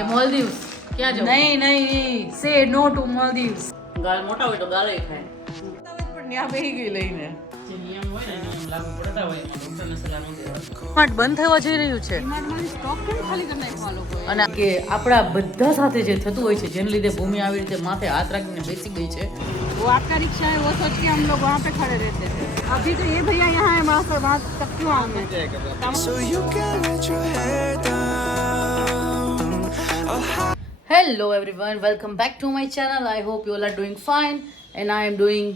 કે મોલદીવ્સ ક્યાં જવું? નહીં સે નો ટુ મોલદીવ્સ. ગાલ મોટા હોય તો ગાલે ખાય. પણ ત્યાં બેહી ગઈ લઈને જે નિયમ હોય ને નિયમ લાગુ પડતા હોય એમાં ડોક્ટરને સલાહ ન દેવાની. ડીમાર્ટ બંધ થવા જઈ રહ્યું છે સ્ટોક કેમ ખાલી કરી નાખવા લોકોએ? અને કે આપણા બધા સાથે જે થતું હોય છે જેને લીધે ભૂમિ આવી રીતે માથે હાથ રાખીને બેસી ગઈ છે. वो आपका रिक्शा है वो सोच के हम लोग वहाँ पे खड़े रहते थे. अभी तो ये भैया यहाँ है वहाँ पर वहाँ तक क्यों आना है? So you can let your hair down. Hello everyone, welcome back to my channel. I hope you all are doing fine and I am doing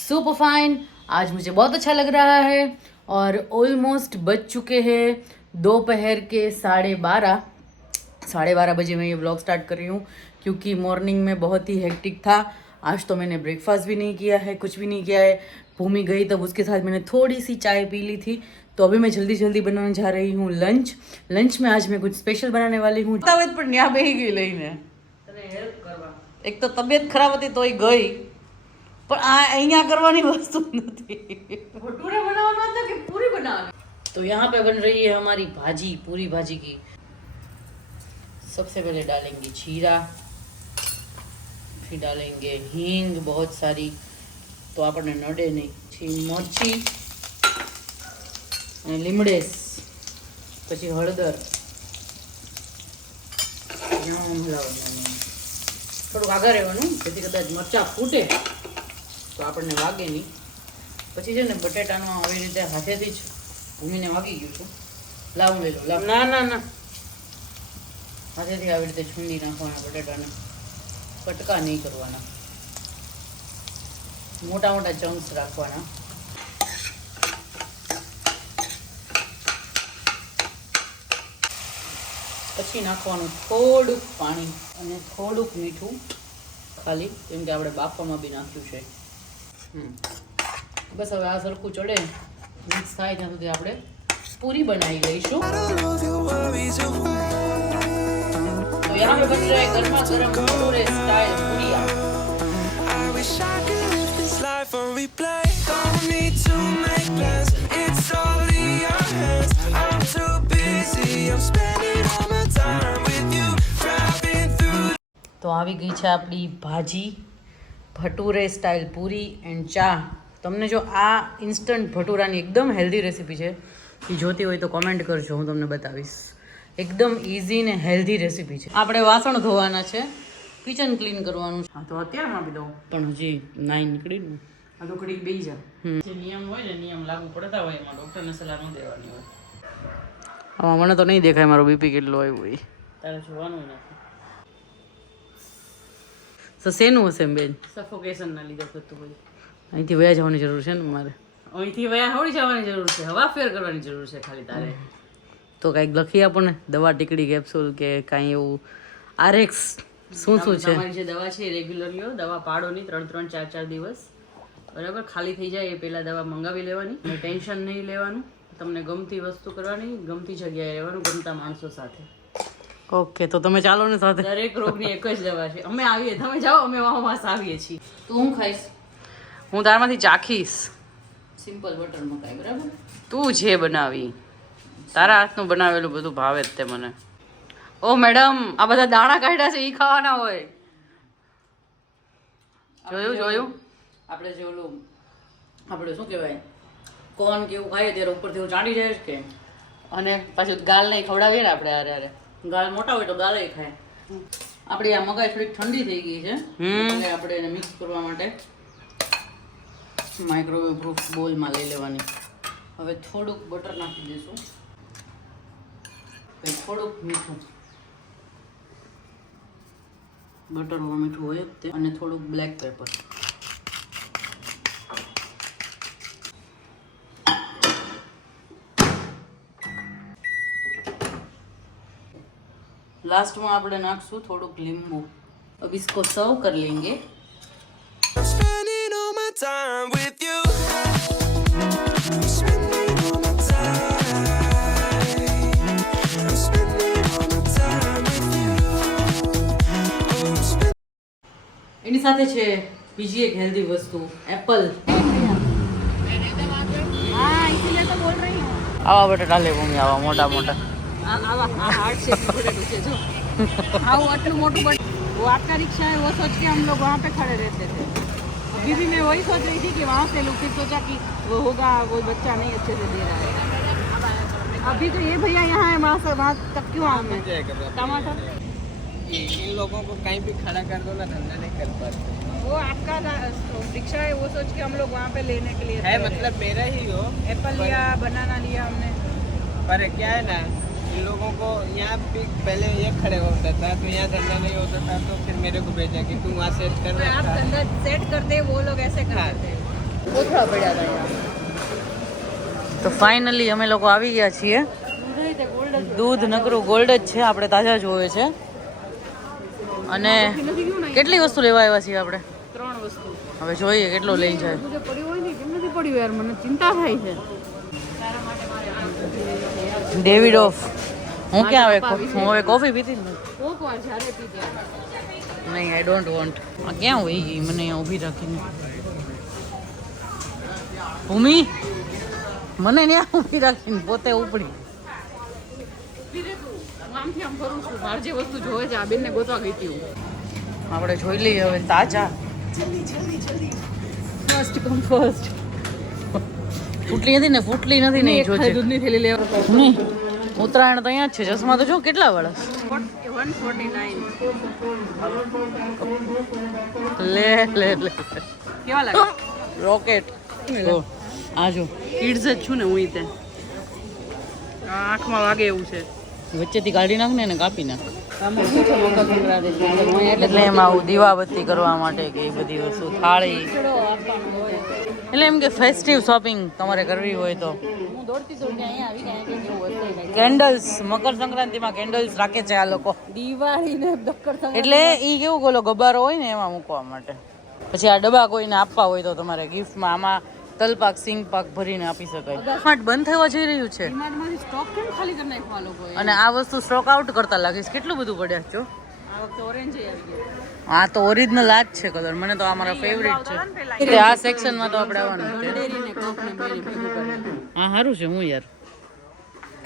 super fine. आज मुझे बहुत अच्छा लग रहा है और ऑलमोस्ट बज चुके हैं दोपहर के 12:30 बजे मैं ये व्लॉग स्टार्ट कर रही हूँ क्योंकि मॉर्निंग में बहुत ही हेक्टिक था. आज तो मैंने ब्रेकफास्ट भी नहीं किया है, कुछ भी नहीं किया है. भूमि गई तब उसके साथ मैंने थोड़ी सी चाय पी ली थी. तो अभी मैं जल्दी जल्दी बनाने जा रही हूँ लंच में आज मैं कुछ स्पेशल बनाने वाली हूँ. પણ ત્યાં બેહી ગઈ લઈને તને હેલ્પ કરવા. એક તો તબિયત ખરાબ હતી તોય ગઈ પણ આ અહીંયા કરવાની વસ્તુ નથી. भटूरे बनाना था कि पूरी बनानी? तो यहाँ पे बन रही है हमारी भाजी, पूरी भाजी की. सबसे पहले डालेंगे जीरा, फिर डालेंगे हींग बहुत सारी तो आपने नडे नहीं, પછી મરચી અને લીમડેસ, પછી હળદર, થોડુંક આગળ રહેવાનું જેથી કદાચ મરચાં ફૂટે તો આપણને વાગે નહીં. પછી છે ને બટેટાનો આવી રીતે હાથેથી જ ભૂમીને વાગી ગયું છું. લાવું લઈ લો, લાવ. ના ના ના હાથેથી આવી રીતે છૂંદી નાખવાના બટેટાને, કટકા નહીં કરવાના, મોટા મોટા ચંક્સ રાખવાના. પછી નાખવાનું થોડુંક પાણી અને થોડુંક મીઠું ખાલી, કેમ કે આપણે બાફવામાં બી નાખ્યું છે. બસ હવે આ સરખું ચડે મિક્સ થાય ત્યાં સુધી આપણે પૂરી બનાવી લઈશું. તો यहाँ पे बन रहा है गर्मा गर्म भटूरे स्टाइल पूरियां. I wish I could live this life on replay. Don't need to make plans. It's all in your hands. I'm too busy. I'm spending all my time with you. Driving through. તો આવી ગઈ છે આપણી ભાજી, bhature style puri and ચા. તમને જો આ ઇન્સ્ટન્ટ ભટુરાની એકદમ હેલ્ધી રેસીપી છે એ જોતી હોય તો કોમેન્ટ કરજો, હું તમને બતાવીશ. એકદમ ઇઝી ને હેલ્ધી રેસીપી છે. આપણે વાસણ ધોવાના છે, કિચન ક્લીન કરવાનું છે. હા તો અત્યારે આપી દઉં. પણ હજી નાઈ નીકળી ને આ તો ઘડીક બેસી જા. જે નિયમ હોય ને નિયમ લાગુ પડતા હોય એમાં ડોક્ટરને સલાહ ન દેવાની હોય. આમાં મને તો નહીં દેખાય મારો બીપી કેટલો આવ્યો હોય. તારે જોવાનું નથી. તો શેનું હશે બેન? સફોકેશન ના લીધે થતું હોય. અહીંથી વયા જવાની જરૂર છે ને મારે? અહીંથી વયા થોડી જવાની જરૂર છે, હવા ફેર કરવાની જરૂર છે ખાલી તારે. તો કાંઈક લખી આપો ને, દવા, ટીકડી, કેપ્સ્યુલ કે કાંઈ એવું આરએક્સ શું છે? તમારી જે દવા છે એ રેગ્યુલર લ્યો. દવા પાડો નહીં 3-3, 4-4 દિવસ, બરાબર? ખાલી થઈ જાય એ પહેલાં દવા મંગાવી લેવાની અને ટેન્શન નહીં લેવાનું. તમને ગમતી વસ્તુ કરવાની, ગમતી જગ્યાએ રહેવાનું, ગમતા માણસો સાથે. ઓકે, તો તમે ચાલો ને સાથે. દરેક રોગની એક જ દવા છે. અમે આવીએ, તમે જાઓ, અમે વાસ આવીએ છીએ. તું હું ખાઈશ? હું તારમાંથી ચાખીશ. સિમ્પલ બટર મકાઈ, બરાબર? તું જે બનાવી, તારા હાથનું બનાવેલું બધું ભાવે જ તે મને. ઓ મેડમ, આ બધા દાણા કાઢ્યા છે એ ખાવાના હોય. જોયું? આપણે જે ઓલું આપણે શું કહેવાય કોન કે એવું ખાઈએ ત્યારે ઉપરથી એવું ચાંડી જાય છે કે, અને પાછું ગાલ નહીં ખવડાવીએ ને આપણે. અરે ગાલ મોટા હોય તો ગાલે ખાય. આપણી આ મકાઈ થોડીક ઠંડી થઈ ગઈ છે એટલે આપણે એને મિક્સ કરવા માટે માઇક્રોવેવ પ્રૂફ બોલમાં લઈ લેવાની. હવે થોડુંક બટર નાખી દઈશું, પછી થોડુંક મીઠું, બટરમાં મીઠું હોય જ તે, અને થોડુંક બ્લેક પેપર. लास्ट में આપણે નાખશું થોડુંક લીંબુ. अब इसको सर्व कर लेंगे. I'm spending all my time with you. I'm spending all my time. I'm spending all my time with you. Oh, I'm spending. એની સાથે છે બીજી એક હેલ્ધી વસ્તુ, એપલ. हाँ इसीलिए तो बोल रही हूँ. આવા બટેટા લે મમ્મી, આવા મોટા મોટા. આવા હાર્ડ છે, પોટેટો છે જો. हाँ वो अटलू मोटू बट वो आपका रिक्शा है वो सोच के हम लोग वहाँ पे खड़े रहते थे। अभी भी मैं वही सोच रही थी कि वहाँ से लोग फिर सोचा कि वो होगा वो बच्चा नहीं अच्छे से दे रहा है। अभी तो ये भैया यहाँ है वहाँ से वहाँ तक क्यों आऊँ मैं? टमाटर इन लोगों को कहीं भी खड़ा कर दो ना धंधा नहीं कर पाते। वो आपका रिक्शा है वो सोच के हम लोग वहाँ पे लेने के लिए है मतलब मेरा ही हो, एप्पल लिया बनाना लिया हमने। पर क्या है ना इन लोगों को यहाँ भी पहले ये खड़े होता था तो यहाँ धंधा नहीं होता था तो फिर मेरे को भेजा कि तू वहाँ सेट कर तो आप धंधा सेट करते वो लोग ऐसे करते थे। કોથળા પડ્યા હતા અહીંયા. તો ફાઇનલી અમે લોકો આવી ગયા છીએ. દૂધ નકરું ગોલ્ડ જ છે, આપણે તાજા જોવે છે. અને કેટલી વસ્તુ લેવા આવ્યા છીએ આપણે? 3 વસ્તુ. હવે જોઈએ કેટલો લઈ જાય. જે પડ્યું હોય ને કેમ નથી પડ્યું યાર, મને ચિંતા થાય છે. ડેવિડ ઓફ હું ક્યાં હવે હું હવે કોફી પીતી જ નથી. કોક વાર જ્યારે પી ત્યારે. નહીં આઈ ડોન્ટ વોન્ટ. આ ક્યાં હોઈ ગઈ મને અહીંયા ઊભી રાખીને? ભૂમિ મને ત્યાં ઊભી રાખીને પોતે ઉપડી. હું આમથી આમ ફરું છું, મારે જે વસ્તુ જોવે છે આ બેનને ગોતવા ગઈ હતી હું. આપણે જોઈ લઈએ હવે તાજા. ફર્સ્ટ કમ ફર્સ્ટ. ફૂટલી નથી ને ફૂટલી નથી ને જોજે. દૂધની થેલી લેવા. નહીં ઉત્તરાયણ તો અહીંયા જ છે. ચશ્મા તો જો કેટલા વાળા 149. લે લે લે કેવા લાગે? રોકેટ. આ જો કિડ્સ જ છું ને હું તે. આંખમાં વાગે એવું છે. વચ્ચેથી કાઢી નાખ ને એને કાપી નાખ. આમાં શું છે મકર સંક્રાંતિ છે એટલે એમાં આવું દીવાબત્તી કરવા માટે કે એ બધી વસ્તુ થાળી એટલે એમ કે ફેસ્ટિવ શોપિંગ તમારે કરવી હોય તો હું દોડતી દોડતી અહીંયા આવી ગયા કે કેવું હશે. કેન્ડલ્સ મકર સંક્રાંતિમાં કેન્ડલ્સ રાખે છે આ લોકો. દિવાળી ને મકર સંક્રાંતિ એટલે ઈ કેવું બોલો ગબારો હોય ને એમાં મૂકવા માટે. પછી આ ડબ્બા કોઈને આપવા હોય તો તમારે ગિફ્ટમાં આમાં તલપાક સિંગ પાક ભરીને આપી શકાય. સ્માર્ટ બંધ થવા જઈ રહ્યું છે ડીમાર્ટમાંથી સ્ટોક કેમ ખાલી કરી નાખ્યો આ લોકોએ? અને આ વસ્તુ સ્ટોક આઉટ કરતા લાગે છે. કેટલું બધું પડ્યા છો. આ વખતે ઓરેન્જ આવી ગયો. આ તો ઓરિજિનલ આ જ છે કલર. મને તો આ મારા ફેવરિટ છે. તે આ સેક્શનમાં તો આપણે આવવાનું છે. ડેરી ને કપ ને બેરી ભેગું કરે. હા સારું છે. હું યાર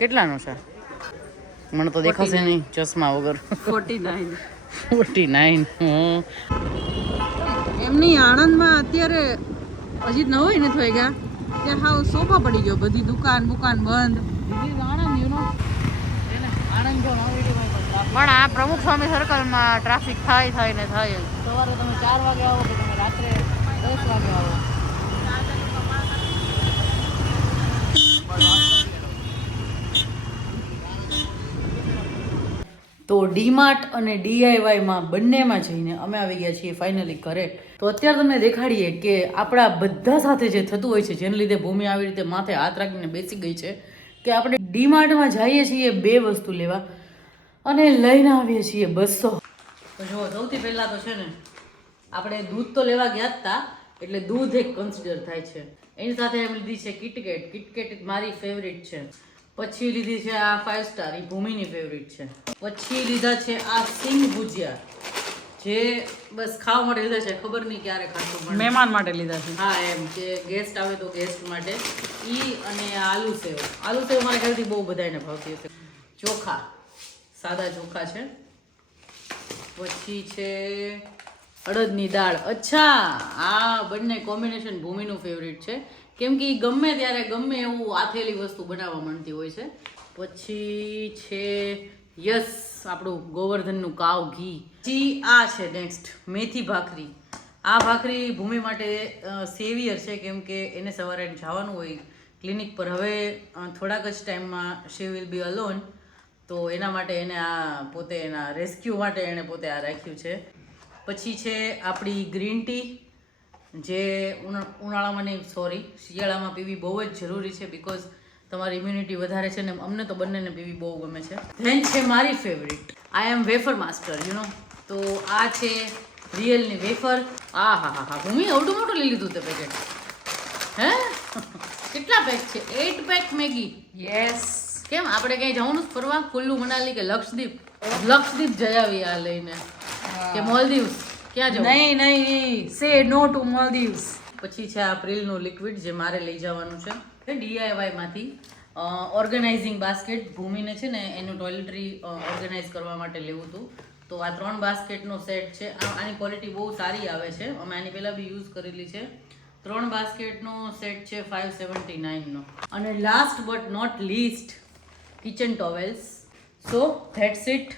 કેટલાનો છે મને તો દેખાશે નહીં ચશ્મા વગર. 49. 49. એમની આણંદમાં અત્યારે હજી નવો નથી થઈ ગયા ત્યાં હાવ સોફા પડી ગયો. બધી દુકાન બંધ. આણંદ યુ નો આણંદ જો પણ આ પ્રમુખ સ્વામી સર્કલમાં ટ્રાફિક થાય ને થાય. સવારે તમે 4 વાગે આવો કે તમે રાત્રે 10 વાગે આવો. તો ડીમાર્ટ અને ડીઆઈવાયમાં બંનેમાં જઈને અમે આવી ગયા છીએ ફાઇનલી ઘરે. તો અત્યારે તમને દેખાડીએ કે આપણા બધા સાથે જે થતું હોય છે જેને લીધે ભૂમિ આવી રીતે માથે હાથ રાખીને બેસી ગઈ છે કે આપણે ડીમાર્ટમાં જઈએ છીએ 2 વસ્તુ લેવા અને લઈને આવીએ છીએ 200. તો જો સૌથી પહેલાં તો છે ને આપણે દૂધ તો લેવા ગયા જ હતા એટલે દૂધ એક કન્સિડર થાય છે. એની સાથે એમ લીધી છે કિટકેટ. કિટકેટ મારી ફેવરિટ છે. પછી લીધી છે આ 5 સ્ટાર, એ ભૂમિની ફેવરિટ છે. પછી લીધા છે આ સિંગ ભુજિયા જે બસ ખાવા માટે લીધા છે. ખબર નહીં ક્યારે ખાશું પણ મહેમાન માટે લીધા છે. હા એમ કે ગેસ્ટ આવે તો ગેસ્ટ માટે ઈ. અને આલુ સેવ. આલુ સેવ મારા ખ્યાલથી બહુ બધાને ભાવતી હશે. ચોખા સાદા ચોખા છે. પછી છે અડદની દાળ. અચ્છા આ બંને કોમ્બિનેશન ભૂમિનું ફેવરિટ છે કેમ કે ગમે ત્યારે ગમે એવું આથેલી વસ્તુ બનાવવા માંડતી હોય છે. પછી છે યસ આપણું ગોવર્ધનનું કાવ ઘી. પછી આ છે નેક્સ્ટ મેથી ભાખરી. આ ભાખરી ભૂમિ માટે સેવિયર છે કેમ કે એને સવારે જવાનું હોય ક્લિનિક પર. હવે થોડાક જ ટાઈમમાં શી વિલ બી અલોન તો એના માટે એને આ પોતે એના રેસ્ક્યુ માટે એણે પોતે આ રાખ્યું છે. પછી છે આપણી ગ્રીન ટી જે ઉનાળામાં નહીં સોરી શિયાળામાં પીવી બહુ જ જરૂરી છે બિકોઝ તમારી ઇમ્યુનિટી વધારે છે ને અમને તો બંનેને પીવી બહુ ગમે છે. ધેન છે મારી favourite I am wafer master you know. તો આ છે રિયલની વેફર. આ હા ભૂમિ અવડું મોટું લઈ લીધું તે પેકેટ. હે કેટલા પેક છે? 8 પેક મેગી. યસ. કેમ આપણે ક્યાંય જવાનું ફરવા કુલ્લુ મનાલી કે લક્ષદ્વીપ જઈ આવી આ લઈને કે મોલદીવ્સ ક્યાં જવું? નહીં સે નો ટુ મોલદીવ્સ. પછી છે આ પ્રિલનું લિક્વિડ જે મારે લઈ જવાનું છે ડીઆઈવાય માંથી. ઓર્ગેનાઇઝિંગ બાસ્કેટ ભૂમિને છે ને એનું ટોયલેટરી ઓર્ગેનાઇઝ કરવા માટે લેવું હતું. તો આ 3 બાસ્કેટનો સેટ છે. આની ક્વોલિટી બહુ સારી આવે છે. અમે આની પહેલાં બી યુઝ કરેલી છે. 3 બાસ્કેટનો સેટ છે 579નો. અને last but not least kitchen towels. So that's it.